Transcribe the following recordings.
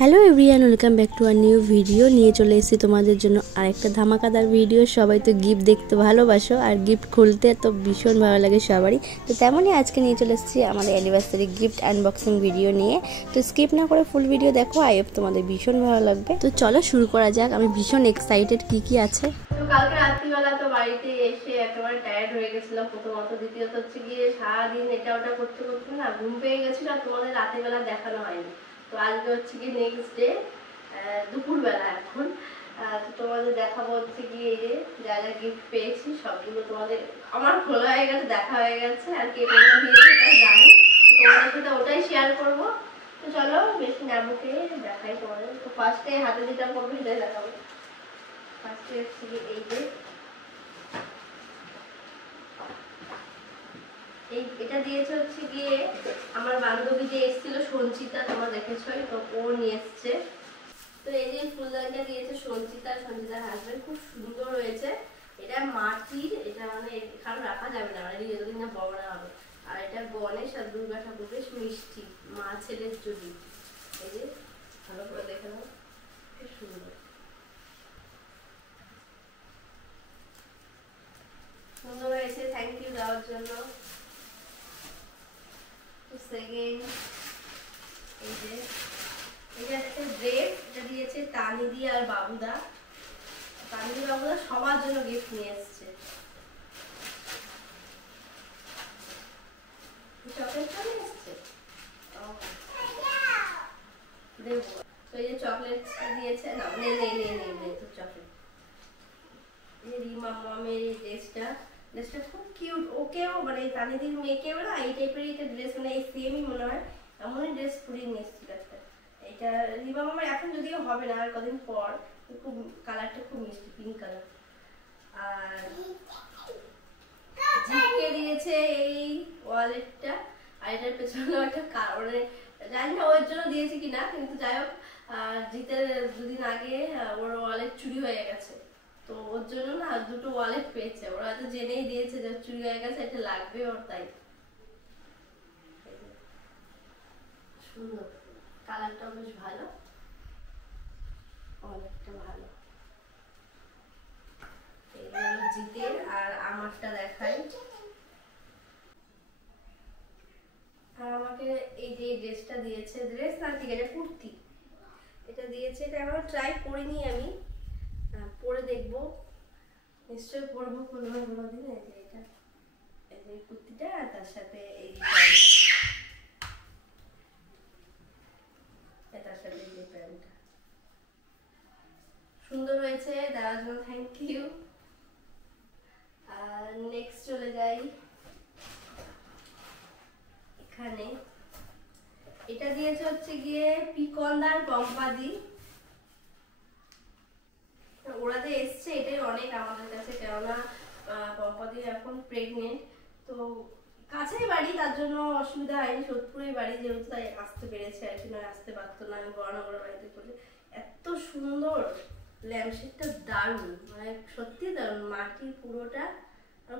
Hello everyone, welcome back to our new video. নিয়ে চলে এসেছি তোমাদের জন্য আরেকটা ধামাকাদার ভিডিও। সবাই তো গিফট দেখতে ভালোবাসো আর গিফট খুলতে তো ভীষণ ভালো লাগে সবারই। তো তেমনই আজকে নিয়ে চলে এসেছি আমাদের অ্যানিভার্সারি গিফট আনবক্সিং ভিডিও নিয়ে। তো স্কিপ না করে ফুল ভিডিও দেখো, আই হোপ তোমাদের ভীষণ ভালো লাগবে। তো চলো শুরু করা যাক। আমি ভীষণ এক্সাইটেড কি আছে। তো কালকে রাত্রিবেলা তো বাড়িতে এসে একেবারে টায়ার্ড হয়ে গেছিলাম প্রথমত, দ্বিতীয়ত হচ্ছে গিয়ে সারাদিন এটা ওটা করতে করতে না ঘুম পেয়ে গেছিল আর তোমাদের রাতের বেলা দেখানো হয়নি। তো আজকে হচ্ছে গিয়ে নেক্সট ডে দুপুরবেলা এখন তো তোমাদের দেখাবো হচ্ছে গিয়ে এই যে যা যা গিফট পেয়েছি সবগুলো তোমাদের আমার খোলা হয়ে গেছে, দেখা হয়ে গেছে আর কে কোনটা দিয়েছে তা জানি, তোমাদের সাথে ওটাই শেয়ার করবো। তো চলো বেশি না বুকে দেখাই তোমাদের। তো ফার্স্টে হাতে যেটা করবো সেটাই দেখাবো। ফার্স্টে হচ্ছে গিয়ে এই যে এটা দিয়েছে হচ্ছে গিয়ে আমার বান্ধবী যে এসেছিল সঞ্চিতা, তোমরা দেখেছোই তো, ও নিয়ে এসছে। তো এই যে ফুলদানিটা দিয়েছে সঞ্চিতার হাজবেন্ড, খুব সুন্দর হয়েছে। এটা মাটির, এটা মানে এখানে রাখা যাবে না, মানে যতদিন না বড় না হবে। আর এটা গণেশ আর দুর্গা ঠাকুর, বেশ মিষ্টি, মা ছেলের জন্য। এই যে ভালো করে দেখে নাও, খুব সুন্দর সুন্দর হয়েছে। থ্যাংক ইউ দেওয়ার জন্য। সেকেন্ড এই যে এটা একটা ড্রেস, এটা দিয়েছে তানিদি আর বাবুদা। তানিদি বাবুদা সবার জন্য গিফট নিয়ে এসছে। চকলেটটা নিয়ে এসছে, দেবো। তো এই যে চকলেট দিয়েছে, না নে নে নে নে নে তো চকলেট। এই রিমা মামের এই ড্রেসটা খুব কিউট। ওকেও মানে তানিদির মেয়েকেও না এই টাইপের একটা ড্রেস, মানে এই সেমই মনে হয় এমনই ড্রেস পরিয়ে নিয়ে এসেছিল একটা। এটা রিমা মামার এখন যদিও হবে না, আর কদিন পর। খুব কালারটা খুব মিষ্টি, পিঙ্ক কালার। আর জিপকে দিয়েছে এই ওয়ালেটটা, আর এটার পেছনেও একটা কারণে জানি না ওর জন্য দিয়েছে কিনা, কিন্তু যাই হোক জিতের দুদিন আগে ওর ওয়ালেট চুরি হয়ে গেছে। তো ওর জন্য না দুটো ওয়ালেট পেয়েছে, ওরা হয়তো জেনেই দিয়েছে যে চুরি হয়ে গেছে, এটা লাগবে ওর, তাই। সুন্দর কালারটাও বেশ ভালো, ওয়ালেটটা ভালো। এই জিতের, আর আমারটা দেখাই। আর আমাকে এই যে ড্রেসটা দিয়েছে, ড্রেস না ঠিক আছে কুর্তি, এটা দিয়েছে। এটা এখনো ট্রাই করিনি আমি, পরে দেখবো, নিশ্চয়ই পরবো কোনোদিন। এই যে এটা, এই যে কুর্তিটা, তার সাথে এই তার সাথে এই যে প্যান্টটা সুন্দর হয়েছে, দেওয়ার জন্য থ্যাংক ইউ। আর নেক্সট চলে যাই এখানে। এটা দিয়েছে হচ্ছে গিয়ে পিকন্দার পম্পাদি। ওরা যে এসছে এটাই অনেক আমাদের কাছে, কেননা পম্পাদি এখন প্রেগনেন্ট। তো কাছেই বাড়ি, তার জন্য অসুবিধা হয়নি, সোদপুরেই বাড়ি যেহেতু, তাই আসতে পেরেছে আর কি, নয় আসতে পারতো না। আমি বড়নগরের বাড়িতে করলে। এত সুন্দর ল্যাম্পশেডটা, দারুণ, মানে সত্যি দারুণ, মাটির পুরোটা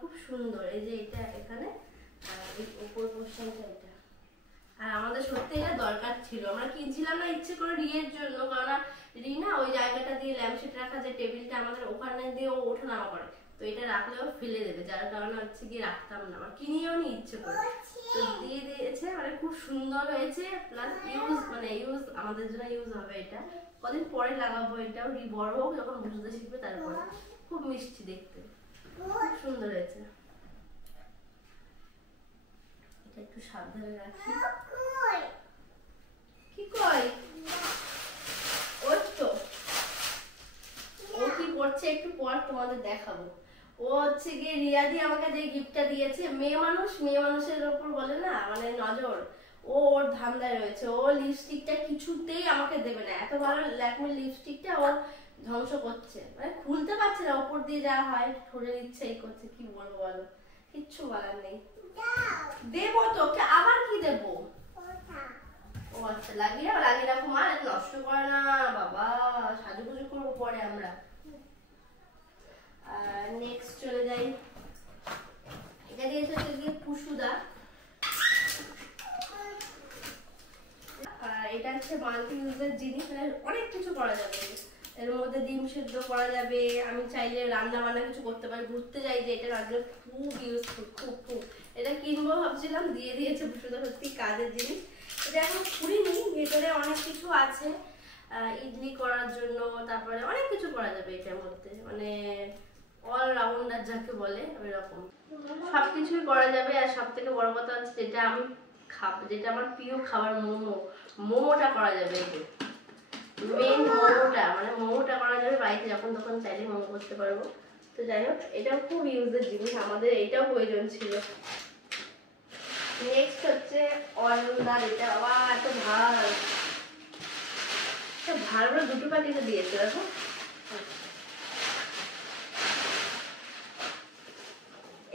খুব সুন্দর। এই যে এটা এখানে এই উপর পোর্শনটা, এটা আর আমাদের সত্যি এটা দরকার ছিল, আমরা কিনছিলাম না ইচ্ছে করে রিয়ের জন্য, কারণ রিনা ওই জায়গাটা দিয়ে ল্যাম্পশেড রাখা যে টেবিলটা আমাদের ওখানে দিয়ে ও ওঠানামা করে, তো এটা রাখলেও ফেলে দেবে, যার কারণে হচ্ছে গিয়ে রাখতাম না, আমার কিনিও নি ইচ্ছে করে, তো দিয়ে দিয়েছে। মানে খুব সুন্দর হয়েছে, প্লাস ইউজ, মানে ইউজ আমাদের জন্য ইউজ হবে। এটা কদিন পরে লাগাবো, এটাও বড় হোক, যখন বুঝতে শিখবে তারপরে। খুব মিষ্টি দেখতে, খুব সুন্দর হয়েছে। এটা একটু সাবধানে রাখি। কি কই ওই তো, ও কি করছে একটু পর তোমাদের দেখাবো। ও হচ্ছে গিয়ে রিয়াদি আমাকে যে গিফটটা দিয়েছে, মেয়ে মানুষের উপর বলে না মানে নজর, ও ওর ধান্দায় রয়েছে। ও লিপস্টিকটা কিছুতেই আমাকে দেবে না, এত ভালো ল্যাকমির লিপস্টিকটা ও ধ্বংস করছে, মানে খুলতে পারছে না, উপর দিয়ে যা হয় ঠরে দিচ্ছে, এই করছে, কি বলবো বলো, কিচ্ছু বলার নেই। দেবো তোকে, আবার কি দেবো? ও আচ্ছা, লাগিয়ে রাখো মা, নষ্ট করে না বাবা, সাজুগুজু করবো পরে আমরা। আর নেক্সট চলে যাই, এটা দিয়েছে হচ্ছে গিয়ে পুশুদা। এটা হচ্ছে মাল্টি ইউজের জিনিস, মানে অনেক কিছু করা যাবে এর মধ্যে। ডিম সেদ্ধ করা যাবে, আমি চাইলে রান্না বান্না কিছু করতে পারি। ঘুরতে যাই যে এটা রান্না খুব ইউজফুল, খুব এটা কিনবো ভাবছিলাম, দিয়ে দিয়েছে শুধু, সত্যি কাজের জিনিস। এটা এখন খুলিনি, ভেতরে অনেক কিছু আছে ইডলি করার জন্য, তারপরে অনেক কিছু করা যাবে এটার মধ্যে, মানে অলরাউন্ডার যাকে বলে ওইরকম সবকিছুই করা যাবে। আর সব থেকে বড় কথা হচ্ছে যেটা আমি যেটা আমার প্রিয় খাবার, মোমোটা করা যাবে। মেন মোমোটা, মানে মোমোটা করা যাবে বাড়িতে, যখন তখন চাইলে মোমো করতে পারবো। তো যাই হোক, এটাও খুব ইউজের জিনিস, আমাদের এটাও প্রয়োজন ছিল। নেক্সট হচ্ছে অলরাউন্ডার, এটা আবার এত ভালো করে দুটো প্যাকেটে দিয়েছে দেখো।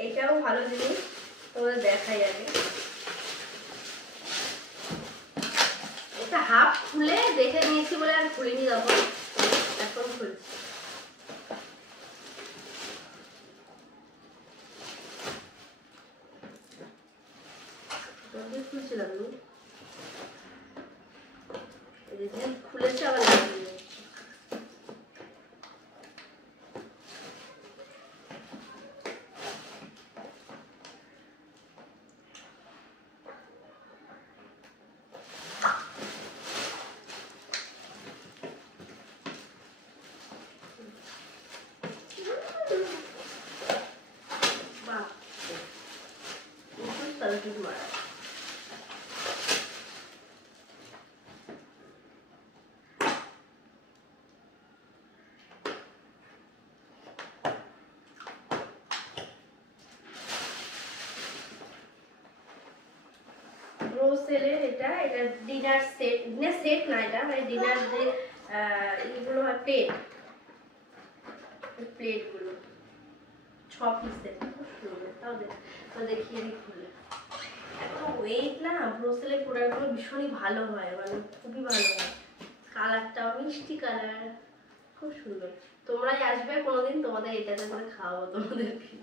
এটাও ভালো জিনিস, তোমাদের দেখাই আগে। এটা হাফ খুলে দেখে নিয়েছি বলে আর খুলিনি, তখন এখন খুলছি। খুলছিলাম খুলেছে আবার লাগিয়ে। রোসেলের এটা ডিনার সেট, ডিনার সেট না, এটা মানে ডিনার যে এগুলো হয়, প্লেটগুলো 6 পিসের, খুব সুন্দর। তাও দেখিয়ে দিই খুলে। এত ওয়েট না, ব্রোসেলের প্রোডাক্টগুলো ভীষণই ভালো হয়, মানে খুবই ভালো হয়। কালারটাও মিষ্টি কালার, খুব সুন্দর। তোমরাই আসবে কোনোদিন, তোমাদের এটাতে করে খাওয়াবো তোমাদেরকে,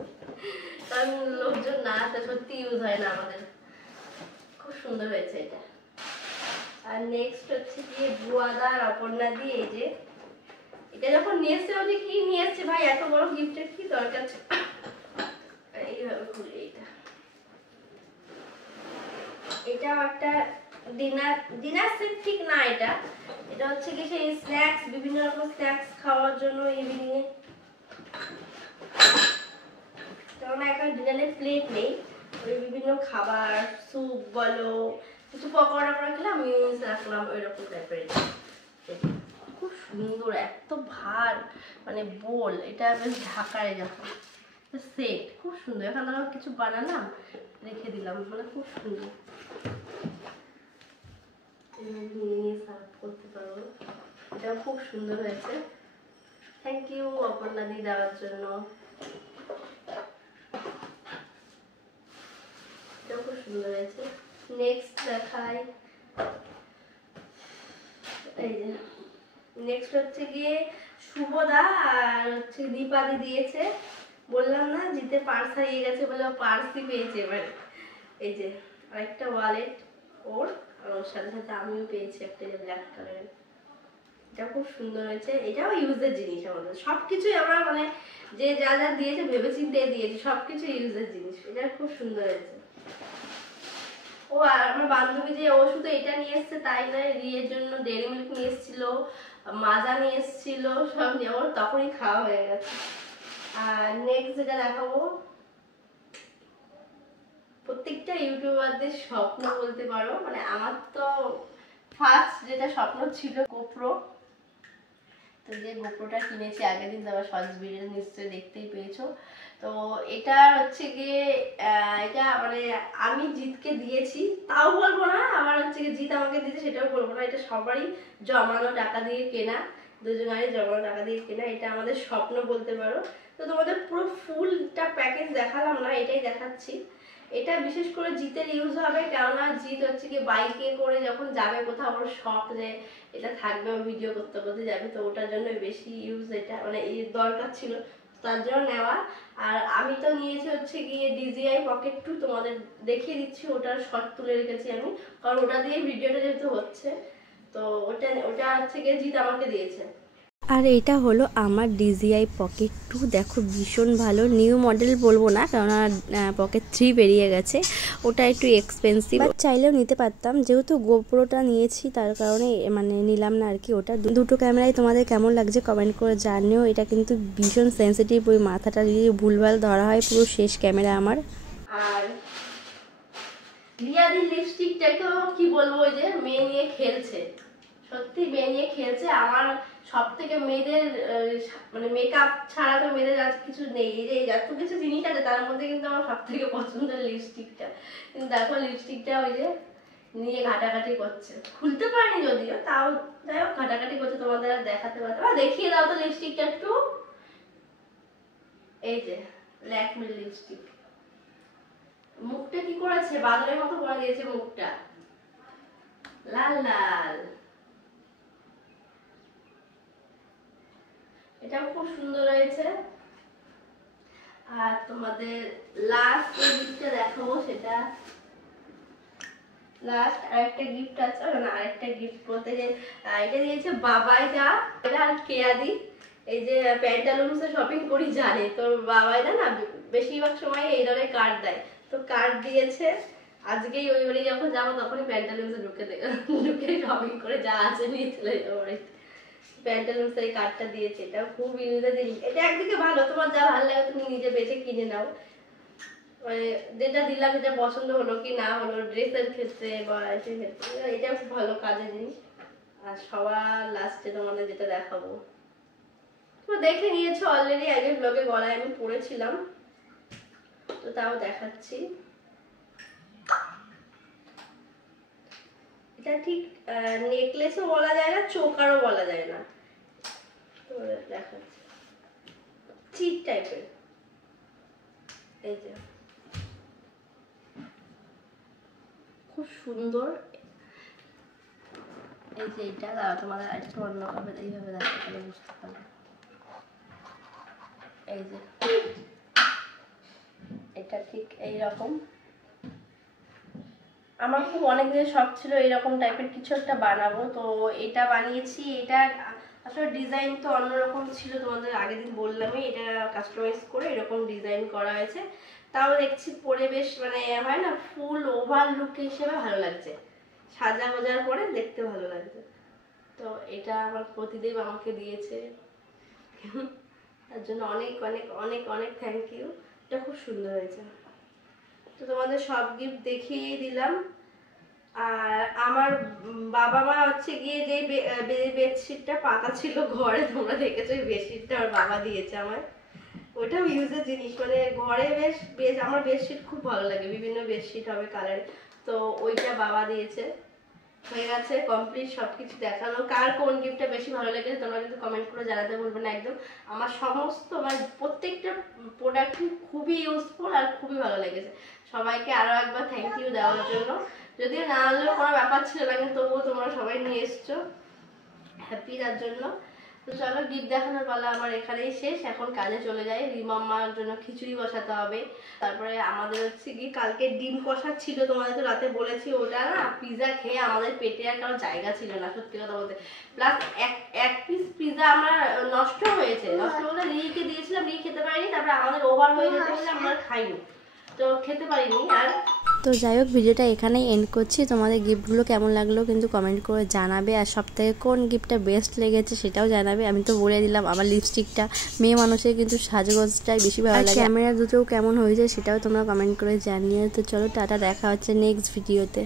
কারণ লোকজন না আসলে সত্যি ইউজ হয় না আমাদের। খুব সুন্দর হয়েছে এটা। আর নেক্সট হচ্ছে গিয়ে বুয়াদার অপর্ণা দিয়ে, এই যে এটা যখন নিয়ে এসছে, ওই কি নিয়ে এসছে ভাই, এত বড় গিফটের কি দরকার ছিল। এইভাবে খুলে এটাও একটা ডিনার সেট ঠিক না, এটা হচ্ছে কি সেই স্ন্যাক্স, বিভিন্ন রকম স্ন্যাক্স খাওয়ার জন্য ইভিনিং এ। কারণ এখন ডিনারের প্লেট নেই, ওই বিভিন্ন খাবার, স্যুপ বলো, কিছু পকোড়া রাখলাম, মিউনিস রাখলাম, ওইরকম টাইপের। খুব সুন্দর, এত ভার, মানে বোল, এটা বেশ ঢাকায় যখন সেট, খুব সুন্দর। এখানে কিছু বানালাম, রেখে দিলাম, মানে খুব সুন্দর। নিয়ে সার্ভ করতে পারবো, এটাও খুব সুন্দর হয়েছে। থ্যাংক ইউ অপর্ণা দি দেওয়ার জন্য, এটাও খুব সুন্দর হয়েছে। নেক্সট দেখাই, এই যে নেক্সট হচ্ছে গিয়ে শুভদা আর হচ্ছে দীপাদি দিয়েছে। বললাম না জিতে পার্স হারিয়ে গেছে বলে, পার্সই পেয়েছে এবারে। এই যে আরেকটা ওয়ালেট ওর, আর ওর সাথে সাথে আমিও পেয়েছি একটা, যে ব্ল্যাক কালারের। এটা খুব সুন্দর হয়েছে, এটাও ইউজের জিনিস আমাদের। সবকিছুই আমরা মানে যে যা যা দিয়েছে ভেবেচিন্তে দিয়েছি, সবকিছু ইউজের জিনিস। এটা খুব সুন্দর হয়েছে। ও আর আমার বান্ধবী যে ও শুধু এটা নিয়ে এসছে তাই নয়, রিয়ের জন্য ডেয়ারি মিল্ক নিয়ে এসেছিল, মাজা নিয়ে এসেছিল, সব নিয়ে ওর তখনই খাওয়া হয়ে গেছে। আর নেক্সট যেটা দেখাবো, প্রত্যেকটা ইউটিউবারদের স্বপ্ন বলতে পারো, মানে আমার তো ফার্স্ট যেটা স্বপ্ন ছিল গোপ্রো। তো যে গোপ্রোটা কিনেছি আগের দিন, আমার শর্টস ভিডিও নিশ্চয়ই দেখতেই পেয়েছো। তো এটা হচ্ছে গিয়ে এটা মানে আমি জিতকে দিয়েছি, তাও বলবো না। আমার হচ্ছে গিয়ে জিত আমাকে দিয়েছে সেটাও বলবো না। এটা সবারই জমানো টাকা দিয়ে কেনা, দুজনেরই জমানো টাকা দিয়ে কেনা। এটা আমাদের স্বপ্ন বলতে পারো। তো তোমাদের পুরো ফুলটা প্যাকেজ দেখালাম না, এটাই দেখাচ্ছি। এটা বিশেষ করে জিতের ইউজ হবে, কেননা জিত হচ্ছে কি বাইকে করে যখন যাবে কোথাও, ওর শখ যে এটা থাকবে, ভিডিও করতে করতে যাবে, তো ওটার জন্য বেশি ইউজ, এটা মানে দরকার ছিল, তার জন্য নেওয়া। আর আমি তো নিয়েছি হচ্ছে গিয়ে DJI Pocket 2, তোমাদের দেখিয়ে দিচ্ছি, ওটার শর্ট তুলে রেখেছি আমি, কারণ ওটা দিয়ে ভিডিওটা যেহেতু হচ্ছে। তো তো ওটা হচ্ছে গিয়ে জিৎ আমাকে দিয়েছে। আর এটা হলো আমার DJI Pocket 2। দেখো ভীষণ ভালো, নিউ মডেল বলবো না কেননা Pocket 3 বেরিয়ে গেছে, ওটা একটু এক্সপেন্সিভ, বাট চাইলেও নিতে পারতাম, যেহেতু গোপ্রোটা নিয়েছি তার কারণে মানে নিলাম না আর কি। ওটা দুটো ক্যামেরাই তোমাদের কেমন লাগছে কমেন্ট করে জানিও। এটা কিন্তু ভীষণ সেন্সিটিভ, ওই মাথাটা যদি ভুলভাল ধরা হয় পুরো শেষ ক্যামেরা আমার। আর রিয়াদি লিপস্টিকটা তো কি বলবো, ওই যে মেয়ে নিয়ে খেলছে, সত্যি মেয়ে নিয়ে খেলছে। আমার সব থেকে মেয়েদের মানে মেকআপ ছাড়া তো মেয়েদের আর কিছু নেই, এই যে এত কিছু জিনিস আছে তার মধ্যে কিন্তু আমার সব থেকে পছন্দের লিপস্টিকটা। কিন্তু দেখো লিপস্টিকটা ওই যে নিয়ে ঘাটাঘাটি করছে, খুলতে পারিনি যদিও, তাও যাই হোক ঘাটাঘাটি করছে, তোমাদের আর দেখাতে পারতে। দেখিয়ে দাও তো লিপস্টিকটা একটু। এই যে ল্যাকমির লিপস্টিক, মুখটা কি করেছে, বাদলের মতো করে দিয়েছে মুখটা, লাল লাল। এটাও খুব সুন্দর হয়েছে। আর তোমাদের লাস্ট যে গিফটটা দেখাবো, সেটা লাস্ট আরেকটা গিফট আছে, না আরেকটা গিফট বলতে যে এটা দিয়েছে বাবাইদা, এটা আর কেয়াদি। এই যে প্যান্টালুন্সে শপিং করি জানে তো, বাবাইদা না বেশিরভাগ সময় এই ধরনের কার্ড দেয়, তো কার্ড দিয়েছে। আজকেই ওই বাড়ি যখন যাবো তখনই প্যান্টালুন্সে ঢুকে শপিং করে যা আছে নিয়ে চলে যাবো বাড়িতে। প্যান্টালুন্সের এই কার্ডটা দিয়েছে, এটাও খুব ইউজে জিনিস। এটা একদিকে ভালো, তোমার যা ভালো লাগে তুমি নিজে বেছে কিনে নাও, মানে যেটা দিলাম সেটা পছন্দ হলো কি না হলো, ড্রেসের ক্ষেত্রে বা এসের ক্ষেত্রে, এটা খুব ভালো কাজের জিনিস। আর সবার লাস্টে তোমাদের যেটা দেখাবো, তোমরা দেখে নিয়েছো অলরেডি, আগের ব্লগে গলায় আমি পরেছিলাম, তো তাও দেখাচ্ছি। এটা ঠিক নেকলেসও বলা যায় না, চোকারও বলা যায় না, দেখাচ্ছি চিট টাইপের। এই যে খুব সুন্দর। এই যে এটা তোমাদের আরেকটু অন্যভাবে এইভাবে দেখাতে পারলে বুঝতে পারবে। এই যে এটা ঠিক এইরকম। আমার খুব অনেক দিনের শখ ছিল এরকম টাইপের কিছু একটা বানাবো, তো এটা বানিয়েছি। এটা আসলে ডিজাইন তো অন্যরকম ছিল, তোমাদের আগের দিন বললামই, এটা কাস্টমাইজ করে এরকম ডিজাইন করা হয়েছে। তাও দেখছি পরে বেশ মানে হয় না, ফুল ওভার লুক হিসেবে ভালো লাগছে, সাজা গোজার পরে দেখতে ভালো লাগছে। তো এটা আমার প্রতিদেব আমাকে দিয়েছে, তার জন্য অনেক অনেক অনেক অনেক থ্যাংক ইউ। এটা খুব সুন্দর হয়েছে। তো তোমাদের সব গিফট দেখিয়ে দিলাম। আর আমার বাবা মা হচ্ছে গিয়ে যে বেডশিটটা পাতা ছিল ঘরে, তোমরা দেখেছো, এই বেডশিটটা আমার বাবা দিয়েছে আমার। ওটাও ইউজের জিনিস, মানে ঘরে বেশ আমার বেডশিট খুব ভালো লাগে, বিভিন্ন বেডশিট হবে কালার, তো ওইটা বাবা দিয়েছে। হয়ে গেছে কমপ্লিট সবকিছু দেখানো। কার কোন গিফটটা বেশি ভালো লেগেছে তোমরা কিন্তু কমেন্ট করে জানাতে বলবে না একদম। আমার সমস্ত মানে প্রত্যেকটা প্রোডাক্টই খুবই ইউজফুল আর খুবই ভালো লেগেছে। সবাইকে আরো একবার থ্যাংক ইউ দেওয়ার জন্য, যদিও না হলেও কোনো ব্যাপার ছিল না, কিন্তু তবুও তোমরা সবাই নিয়ে এসছো, হ্যাপি তার জন্য। তো চলো গিফট দেখানোর পালা আমার এখানেই শেষ, এখন কাজে চলে যাই। রিমাম্মার জন্য খিচুড়ি বসাতে হবে, তারপরে আমাদের হচ্ছে কি কালকে ডিম কষা ছিল, তোমাদের তো রাতে বলেছি, ওটা না পিজা খেয়ে আমাদের পেটে আর কারো জায়গা ছিল না সত্যি কথা বলতে। প্লাস এক পিস পিজা আমরা নষ্ট হয়েছে, নষ্ট বলতে রিকে দিয়েছিলাম, রি খেতে পারিনি, তারপরে আমাদের ওভার হয়ে যেতে বলে আমরা খাইনি, তো খেতে পারিনি। আর তো যাই হোক ভিডিওটা এখানেই এন্ড করছি। তোমাদের গিফটগুলো কেমন লাগলো কিন্তু কমেন্ট করে জানাবে, আর সব থেকে কোন গিফটটা বেস্ট লেগেছে সেটাও জানাবে। আমি তো বলে দিলাম আমার লিপস্টিকটা, মেয়ে মানুষের কিন্তু সাজগোজটাই বেশি ভালো লাগে, ক্যামেরা দুটোও কেমন হয়েছে সেটাও তোমরা কমেন্ট করে জানিয়ে। তো চলো টাটা, দেখা হচ্ছে নেক্সট ভিডিওতে।